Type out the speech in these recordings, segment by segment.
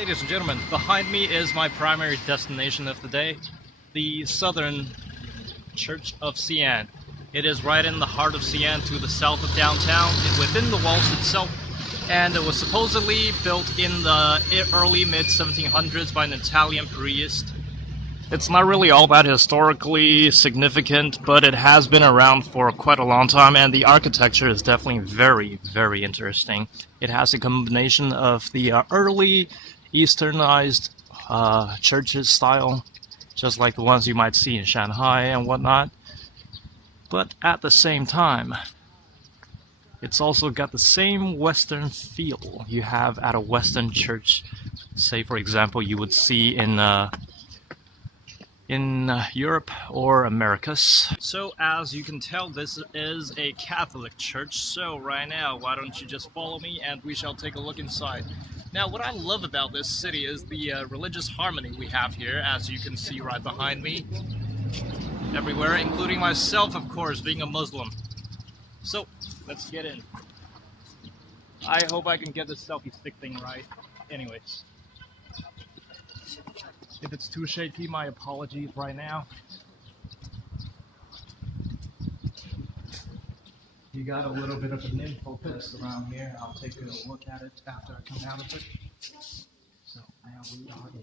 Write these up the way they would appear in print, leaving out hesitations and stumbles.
Ladies and gentlemen, behind me is my primary destination of the day, the Southern Church of Xi'an. It is right in the heart of Xi'an to the south of downtown, within the walls itself, and it was supposedly built in the early mid-1700s by an Italian priest. It's not really all that historically significant, but it has been around for quite a long time, and the architecture is definitely very, very interesting. It has a combination of the early Easternized churches style, just like the ones you might see in Shanghai and whatnot, but at the same time, it's also got the same Western feel you have at a Western church. Say, for example, you would see in Europe or Americas. So as you can tell, this is a Catholic church. So right now, why don't you just follow me and we shall take a look inside. Now, what I love about this city is the religious harmony we have here, as you can see right behind me, everywhere, including myself, of course, being a Muslim. So let's get in. I hope I can get this selfie stick thing right. Anyways. If it's too shaky, my apologies right now. You got a little bit of an info desk around here. I'll take a look at it after I come out of it. So now we are in.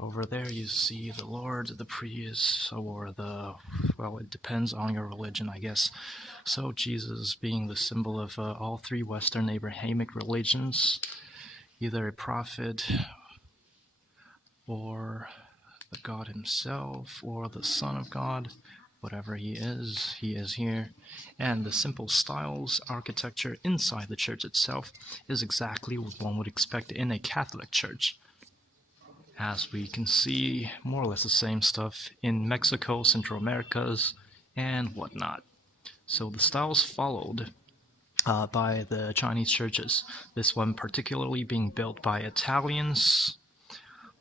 Over there you see the Lord, the priest, or well, it depends on your religion, I guess. So Jesus being the symbol of all three Western Abrahamic religions. Either a prophet, or the God himself, or the Son of God, whatever he is here. And the simple styles, architecture inside the church itself is exactly what one would expect in a Catholic church. As we can see, more or less the same stuff in Mexico, Central Americas, and whatnot. So the styles followed by the Chinese churches. This one particularly being built by Italians.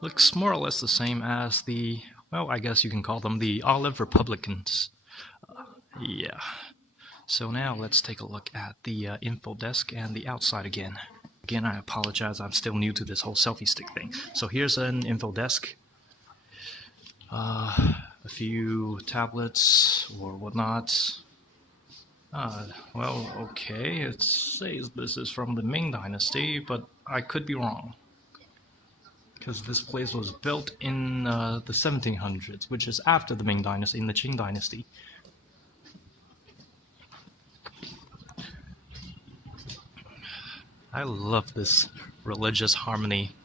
Looks more or less the same as the, well, I guess you can call them the Olive Republicans. Yeah. So now let's take a look at the info desk and the outside again. Again, I apologize, I'm still new to this whole selfie stick thing. So here's an info desk. A few tablets or whatnot. Well, okay, it says this is from the Ming Dynasty, but I could be wrong. Because this place was built in the 1700s, which is after the Ming Dynasty, in the Qing Dynasty. I love this religious harmony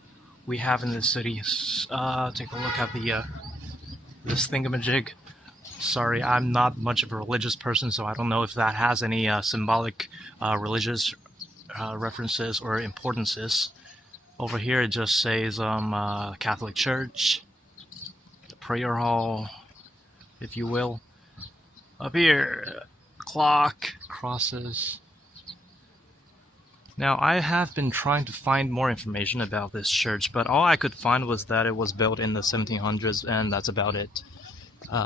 we have in this city. Take a look at the this thingamajig. Sorry, I'm not much of a religious person, so I don't know if that has any symbolic religious references or importances. Over here it just says Catholic Church, the prayer hall, if you will. Up here, clock, crosses. Now, I have been trying to find more information about this church, but all I could find was that it was built in the 1700s, and that's about it.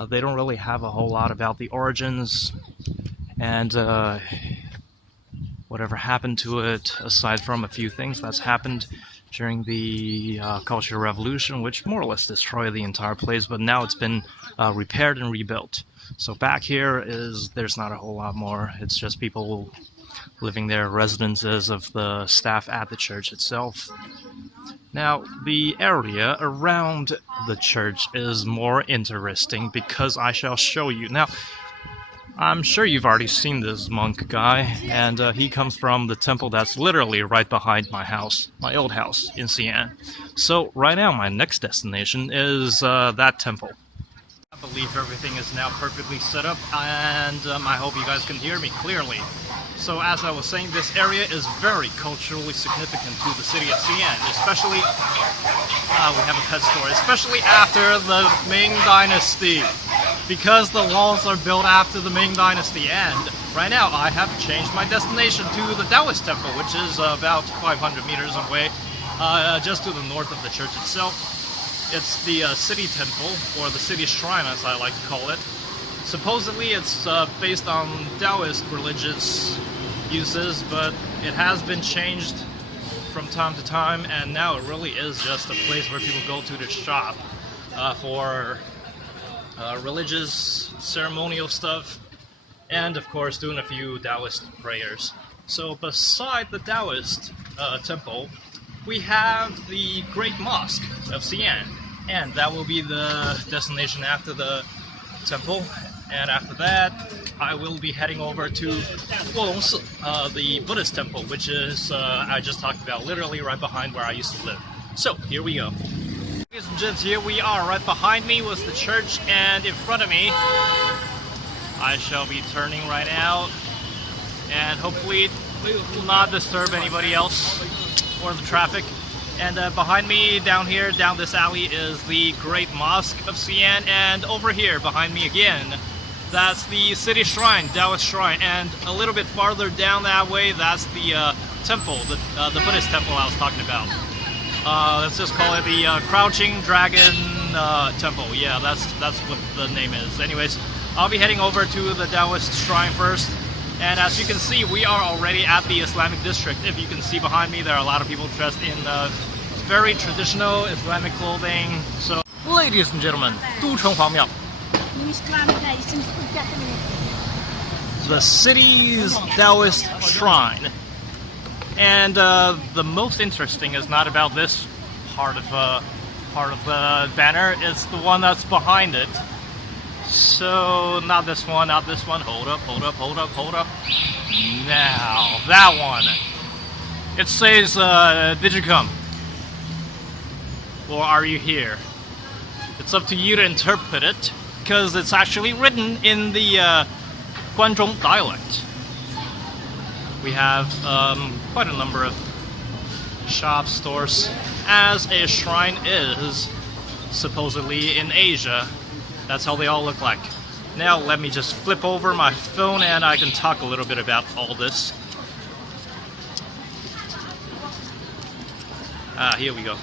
They don't really have a whole lot about the origins and whatever happened to it, aside from a few things that's happened during the Cultural Revolution, which more or less destroyed the entire place, but now it's been repaired and rebuilt. So back here there's not a whole lot more. It's just people living there, residences of the staff at the church itself. Now, the area around the church is more interesting because I shall show you. Now, I'm sure you've already seen this monk guy, and he comes from the temple that's literally right behind my house, my old house in Xi'an. So, right now, my next destination is that temple. I believe everything is now perfectly set up, and I hope you guys can hear me clearly. So as I was saying, this area is very culturally significant to the city of Xi'an, especially, we have a pet store, especially after the Ming Dynasty, because the walls are built after the Ming Dynasty, and right now I have changed my destination to the Taoist temple, which is about 500 meters away, just to the north of the church itself. It's the city temple, or the city shrine as I like to call it. Supposedly it's based on Taoist religious uses, but it has been changed from time to time, and now it really is just a place where people go to shop for religious, ceremonial stuff, and of course doing a few Taoist prayers. So beside the Taoist temple, we have the Great Mosque of Xi'an, and that will be the destination after the temple. And after that, I will be heading over to Wolongsi, the Buddhist temple, which is, I just talked about, literally right behind where I used to live. So, here we go. Ladies and gents, here we are. Right behind me was the church, and in front of me, I shall be turning right out, and hopefully it will not disturb anybody else or the traffic. And behind me, down here, down this alley, is the Great Mosque of Xi'an, and over here, behind me again, that's the city shrine, Taoist shrine, and a little bit farther down that way, that's the temple, the Buddhist temple I was talking about. Let's just call it the Crouching Dragon Temple. Yeah, that's what the name is. Anyways, I'll be heading over to the Taoist shrine first. And as you can see, we are already at the Islamic district. If you can see behind me, there are a lot of people dressed in very traditional Islamic clothing. So, ladies and gentlemen, 都城隍庙, the city's Taoist shrine. And the most interesting is not about this part of the banner. It's the one that's behind it. So, not this one, not this one. Hold up, hold up, hold up, hold up. Now, that one. It says, did you come? Or are you here? It's up to you to interpret it, because it's actually written in the Guanzhong dialect. We have quite a number of shops, stores, as a shrine is, supposedly in Asia. That's how they all look like. Now let me just flip over my phone and I can talk a little bit about all this. Here we go.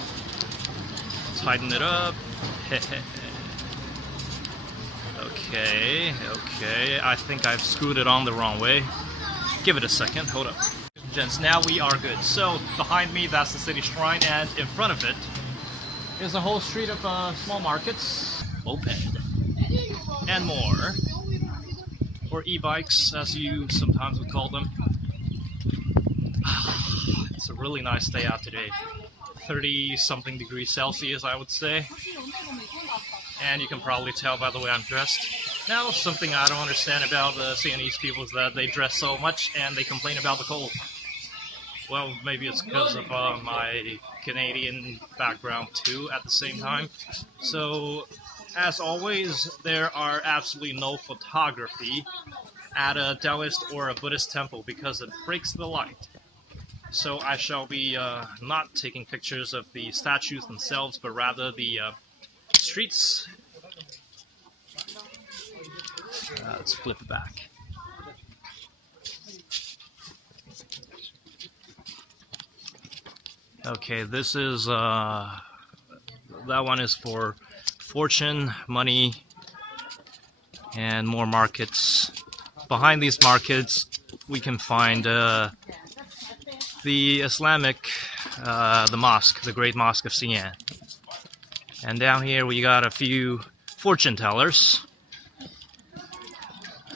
Tighten it up. Okay, I think I've screwed it on the wrong way. Give it a second, hold up. Gents, now we are good. So, behind me, that's the city shrine, and in front of it is a whole street of small markets, moped, and more. Or e-bikes, as you sometimes would call them. It's a really nice day out today. 30-something degrees Celsius, I would say. And you can probably tell by the way I'm dressed. Now, something I don't understand about the Siamese people is that they dress so much and they complain about the cold. Well, maybe it's because of my Canadian background too at the same time. So, as always, there are absolutely no photography at a Taoist or a Buddhist temple because it breaks the light. So I shall be not taking pictures of the statues themselves, but rather the streets. Let's flip it back. Okay, this is, that one is for fortune, money, and more markets. Behind these markets, we can find the Islamic, the mosque, the Great Mosque of Xi'an. And down here we got a few fortune tellers.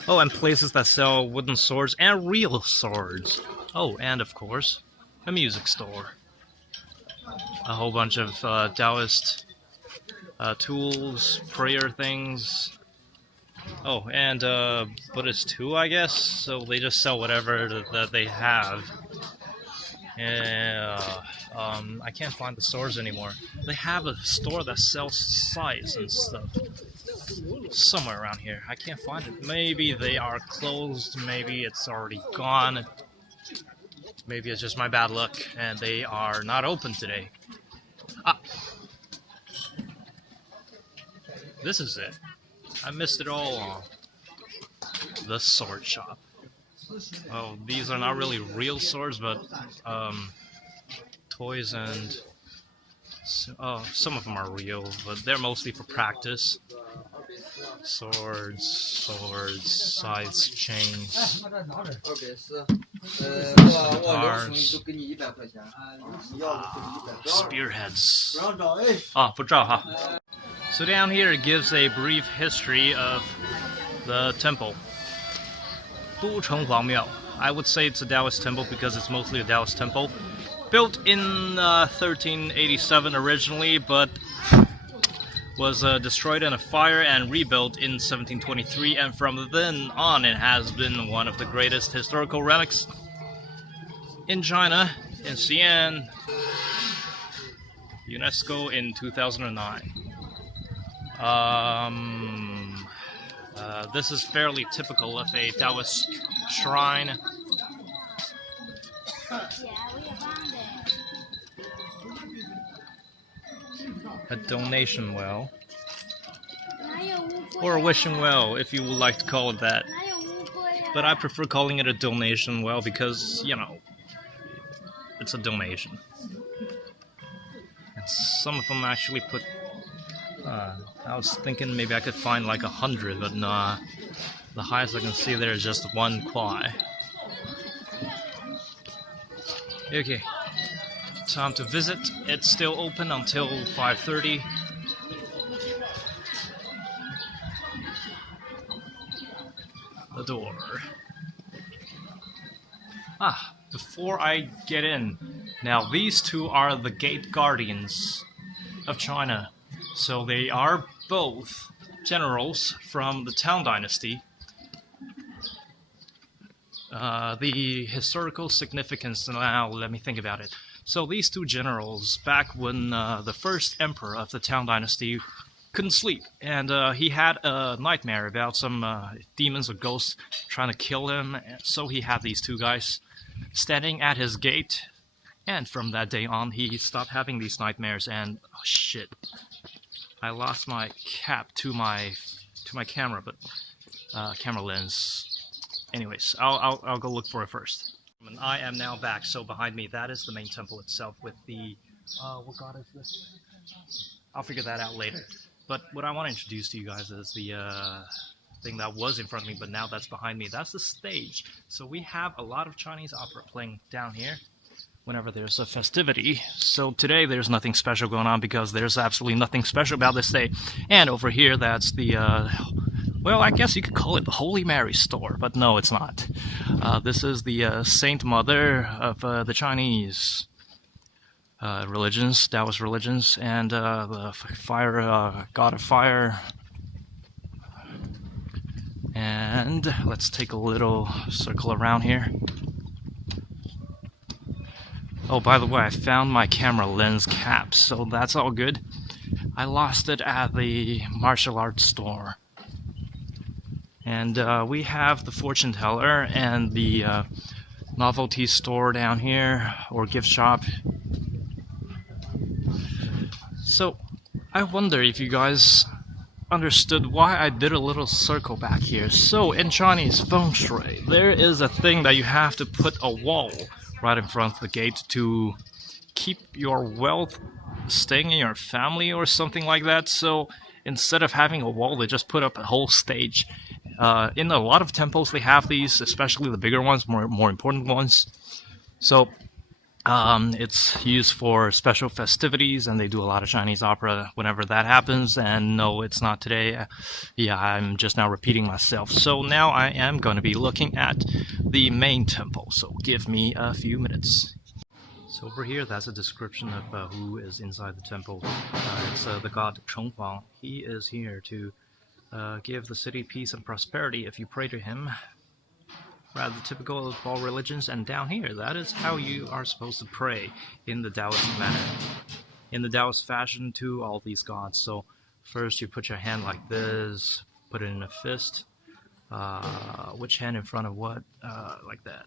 Oh, and places that sell wooden swords and real swords. Oh, and of course, a music store. A whole bunch of Taoist tools, prayer things. Oh, and Buddhist too, I guess. So they just sell whatever that they have. Yeah, I can't find the stores anymore. They have a store that sells size and stuff somewhere around here. I can't find it. Maybe they are closed. Maybe it's already gone. Maybe it's just my bad luck and they are not open today. Ah, this is it. I missed it all along. The sword shop. Oh, these are not really real swords, but toys and some of them are real, but they're mostly for practice. Swords, scythes, chains, spearheads. 不照哈. So down here it gives a brief history of the temple. 都城隍庙. I would say it's a Taoist temple because it's mostly a Taoist temple. Built in 1387 originally, but was destroyed in a fire and rebuilt in 1723, and from then on it has been one of the greatest historical relics in China, in Xi'an, UNESCO in 2009. This is fairly typical of a Taoist shrine. A donation well, or a wishing well, if you would like to call it that. But I prefer calling it a donation well because, you know, it's a donation. And some of them actually put, I was thinking maybe I could find like 100, but nah, the highest I can see there is just 1 kwai. Okay. Time to visit. It's still open until 5:30. The door. Before I get in, now these two are the gate guardians of China. So they are both generals from the Tang Dynasty. The historical significance, now let me think about it. So these two generals, back when the first emperor of the Tang Dynasty couldn't sleep, and he had a nightmare about some demons or ghosts trying to kill him, so he had these two guys standing at his gate, and from that day on he stopped having these nightmares. And oh shit, I lost my cap to my camera, but camera lens. Anyways, I'll go look for it first. And I am now back. So behind me, that is the main temple itself with the what god is this? I'll figure that out later. But what I want to introduce to you guys is the thing that was in front of me, but now that's behind me. That's the stage. So we have a lot of Chinese opera playing down here whenever there's a festivity. So today there's nothing special going on because there's absolutely nothing special about this day. And over here, that's the well, I guess you could call it the Holy Mary store, but no, it's not. This is the Saint Mother of the Chinese religions, Taoist religions, and the fire, god of fire. And let's take a little circle around here. Oh, by the way, I found my camera lens cap, so that's all good. I lost it at the martial arts store. And we have the fortune teller and the novelty store down here, or gift shop. So, I wonder if you guys understood why I did a little circle back here. So, in Chinese feng shui, there is a thing that you have to put a wall right in front of the gate to keep your wealth staying in your family or something like that. So, instead of having a wall, they just put up a whole stage. In a lot of temples, they have these, especially the bigger ones, more important ones. So it's used for special festivities, and they do a lot of Chinese opera whenever that happens. And no, it's not today. Yeah, I'm just now repeating myself. So now I am going to be looking at the main temple. So give me a few minutes. So over here, that's a description of who is inside the temple. It's the god Chang'an. He is here to give the city peace and prosperity if you pray to him. Rather typical of all religions. And down here, that is how you are supposed to pray in the Taoist manner, in the Taoist fashion to all these gods. So first you put your hand like this, put it in a fist. Which hand in front of what? Like that.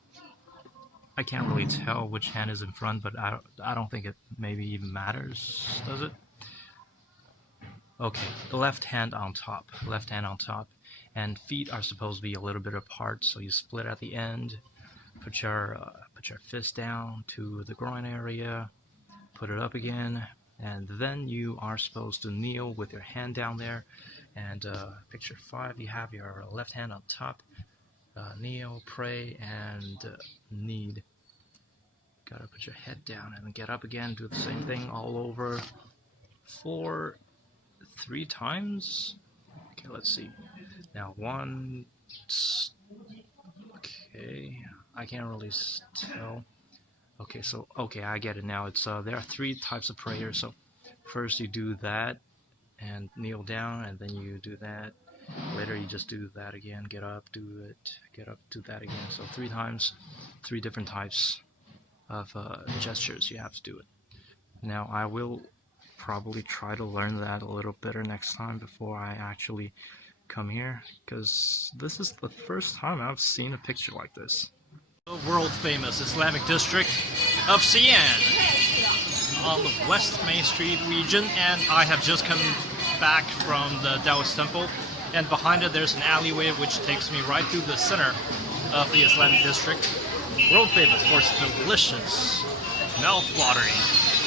I can't really tell which hand is in front, but I don't think it maybe even matters, does it? Okay, the left hand on top, and feet are supposed to be a little bit apart, so you split at the end. Put your fist down to the groin area, put it up again, And then you are supposed to kneel with your hand down there. And picture 5, you have your left hand on top. Kneel, pray, and knead. Gotta put your head down and then get up again. Do the same thing all over for 3 times. Okay, let's see. Now 1. Okay, I can't really tell. Okay, so I get it now. It's there are 3 types of prayers. So first you do that and kneel down, and then you do that. Later you just do that again. Get up, do it. Get up, do that again. So 3 times, 3 different types of gestures. You have to do it. Now I will probably try to learn that a little better next time before I actually come here, because this is the first time I've seen a picture like this. The world famous Islamic district of Xi'an on the West Main Street region, and I have just come back from the Taoist temple, and behind it there's an alleyway which takes me right through the center of the Islamic district. World famous for its delicious, mouth-watering,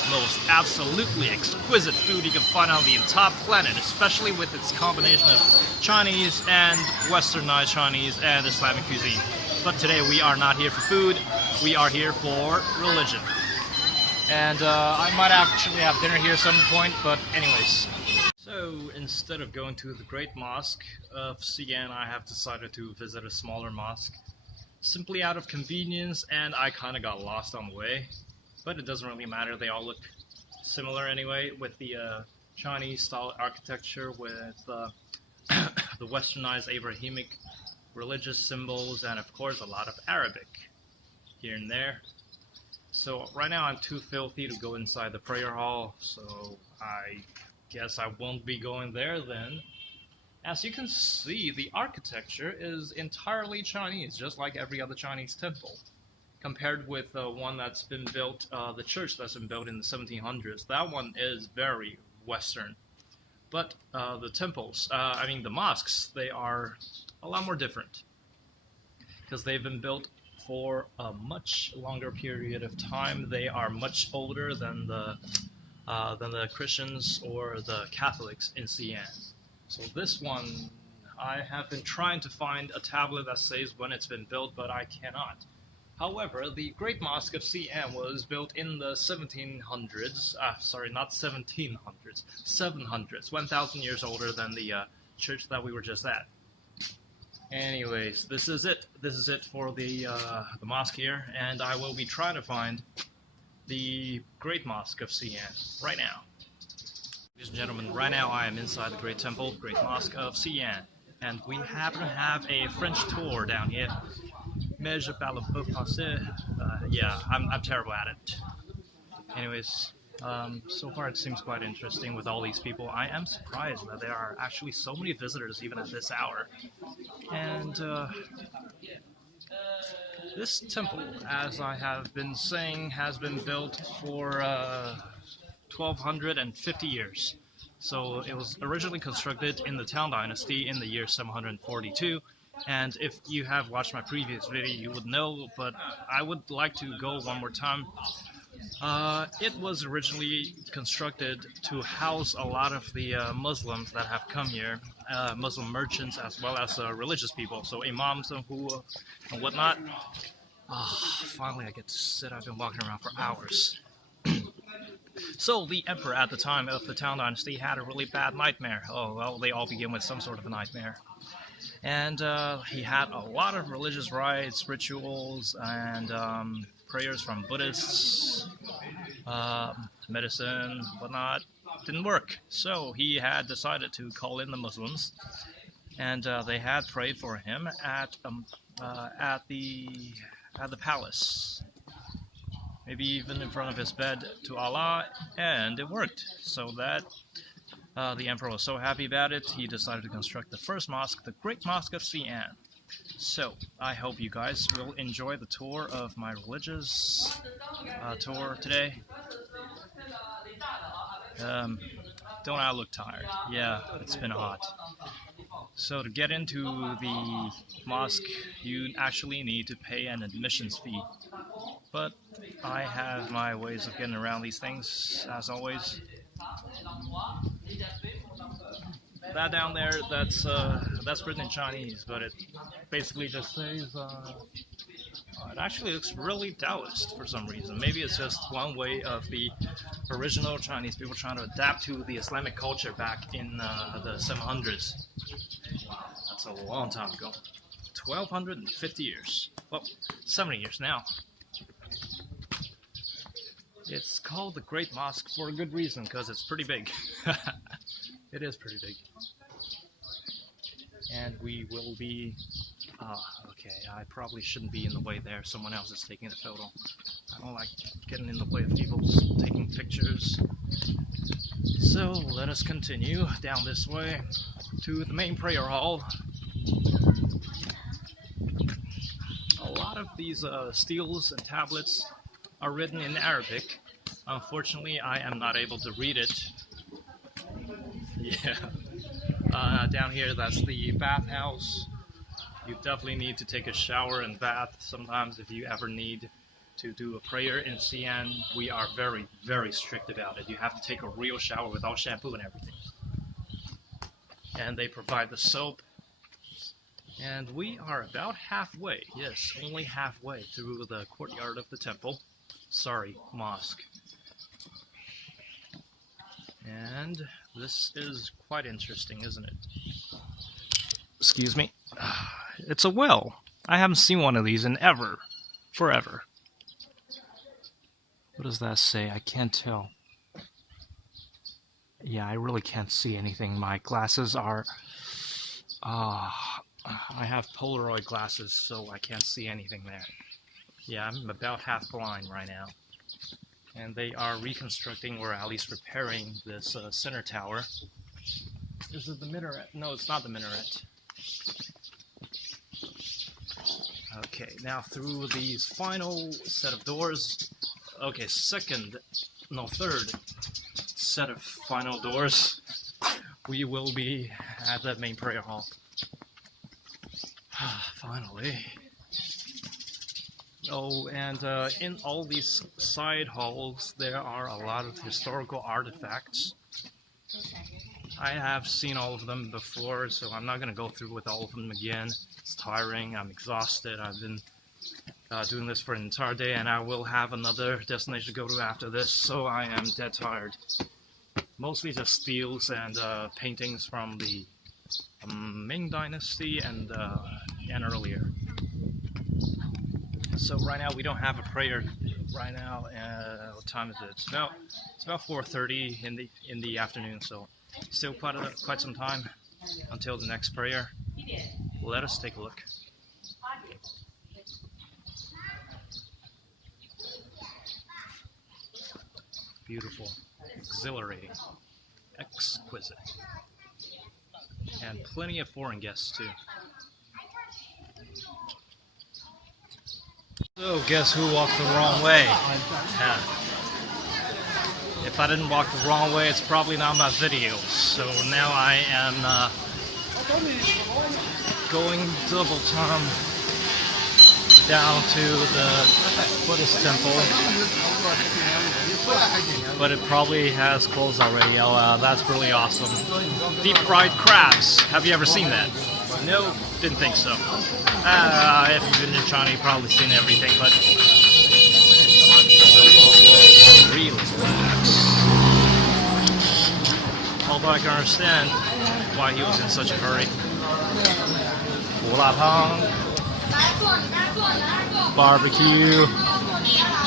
most absolutely exquisite food you can find on the entire planet, especially with its combination of Chinese and Westernized Chinese and Islamic cuisine. But today we are not here for food, we are here for religion. And I might actually have dinner here at some point, but anyways. So instead of going to the Great Mosque of Xi'an, I have decided to visit a smaller mosque, simply out of convenience, and I kind of got lost on the way. But it doesn't really matter, they all look similar anyway, with the Chinese style architecture, with the westernized Abrahamic religious symbols, and of course a lot of Arabic here and there. So right now I'm too filthy to go inside the prayer hall, so I guess I won't be going there then. As you can see, the architecture is entirely Chinese, just like every other Chinese temple. Compared with one that's been built, the church that's been built in the 1700s, that one is very Western. But the temples, the mosques, they are a lot more different, because they've been built for a much longer period of time. They are much older than the Christians or the Catholics in Xi'an. So this one, I have been trying to find a tablet that says when it's been built, but I cannot. However, the Great Mosque of Xi'an was built in the 1700s, sorry, not 1700s, 700s, 1,000 years older than the church that we were just at. Anyways, this is it. This is it for the mosque here, and I will be trying to find the Great Mosque of Xi'an right now. Ladies and gentlemen, right now I am inside the Great Temple, Great Mosque of Xi'an, and we happen to have a French tour down here. Mais je parle peu français. Yeah, I'm terrible at it. Anyways, so far it seems quite interesting with all these people. I am surprised that there are actually so many visitors even at this hour. And this temple, as I have been saying, has been built for 1250 years. So it was originally constructed in the Tang Dynasty in the year 742. And if you have watched my previous video, you would know, but I would like to go one more time. It was originally constructed to house a lot of the Muslims that have come here, Muslim merchants as well as religious people, so imams and whatnot. Finally I get to sit. I've been walking around for hours. So the emperor at the time of the Tang Dynasty had a really bad nightmare. Oh, well, they all begin with some sort of a nightmare. And he had a lot of religious rites, rituals, and prayers from Buddhists, medicine, whatnot. Didn't work. So he had decided to call in the Muslims, and they had prayed for him at the palace, maybe even in front of his bed to Allah, and it worked. So that the emperor was so happy about it, he decided to construct the first mosque, the Great Mosque of Xi'an. So, I hope you guys will enjoy the tour of my religious tour today. Don't I look tired? Yeah, it's been hot. So to get into the mosque, you actually need to pay an admissions fee. But I have my ways of getting around these things, as always. That down there, that's written in Chinese, but it basically just says. It actually looks really Taoist for some reason. Maybe it's just one way of the original Chinese people trying to adapt to the Islamic culture back in the 700s. Wow, that's a long time ago. 1250 years. Well, 70 years now. It's called the Great Mosque for a good reason, because it's pretty big. It is pretty big. And we will be... okay, I probably shouldn't be in the way there. Someone else is taking a photo. I don't like getting in the way of people taking pictures. So, let us continue down this way to the main prayer hall. A lot of these steels and tablets are written in Arabic. Unfortunately, I am not able to read it. Yeah. Down here, that's the bathhouse. You definitely need to take a shower and bath sometimes if you ever need to do a prayer. In Xi'an, we are very, very strict about it. You have to take a real shower with all shampoo and everything. And they provide the soap. And we are about halfway, yes, only halfway through the courtyard of the temple. Sorry, mosque. And this is quite interesting, isn't it? Excuse me. It's a well. I haven't seen one of these in forever. What does that say? I can't tell. Yeah, I really can't see anything. My glasses are... I have Polaroid glasses, so I can't see anything there. Yeah, I'm about half blind right now. And they are reconstructing, or at least repairing, this center tower. Is it the minaret? No, it's not the minaret. Okay, now through these final set of doors. Okay, third set of final doors. We will be at the main prayer hall. Finally. Oh, and in all these side halls, there are a lot of historical artifacts. I have seen all of them before, so I'm not going to go through with all of them again. It's tiring, I'm exhausted, I've been doing this for an entire day, and I will have another destination to go to after this, so I am dead tired. Mostly just steels and paintings from the Ming Dynasty and earlier. So right now we don't have a prayer right now. What time is it? It's about 4:30 in the afternoon. So still quite some time until the next prayer. Let us take a look. Beautiful, exhilarating, exquisite, and plenty of foreign guests too. So, guess who walked the wrong way? If I didn't walk the wrong way, it's probably not my video. So now I am going double time down to the Buddhist temple. But it probably has closed already. Oh, that's really awesome. Deep fried crabs. Have you ever seen that? No, didn't think so. If you've been in China, you've probably seen everything, but... Whoa, relax. Although I can understand why he was in such a hurry. Barbecue.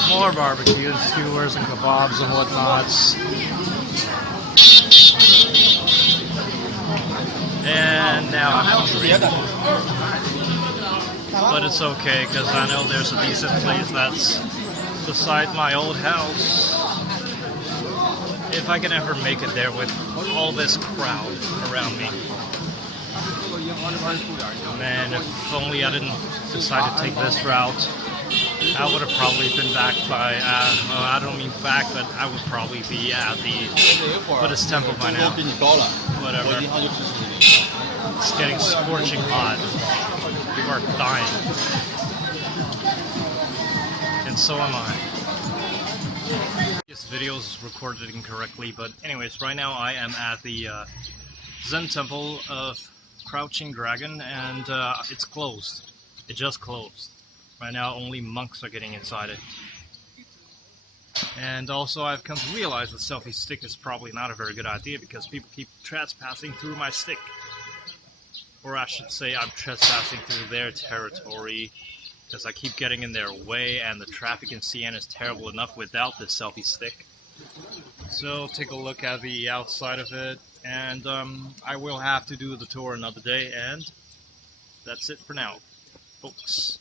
More barbecue and skewers and kebabs and whatnots. And now I'm hungry. But it's okay, because I know there's a decent place that's beside my old house. If I can ever make it there with all this crowd around me. Man, if only I didn't decide to take this route, I would have probably been back by, well, I don't mean back, but I would probably be at the Buddhist temple by now. Whatever. It's getting scorching hot. People are dying. And so am I. This video is recorded incorrectly, but anyways, right now I am at the Zen temple of Crouching Dragon, and it's closed. It just closed. Right now only monks are getting inside it. And also I've come to realize that selfie stick is probably not a very good idea because people keep trespassing through my stick. Or I should say I'm trespassing through their territory because I keep getting in their way, and the traffic in Xi'an is terrible enough without this selfie stick. So take a look at the outside of it, and I will have to do the tour another day, and that's it for now, folks.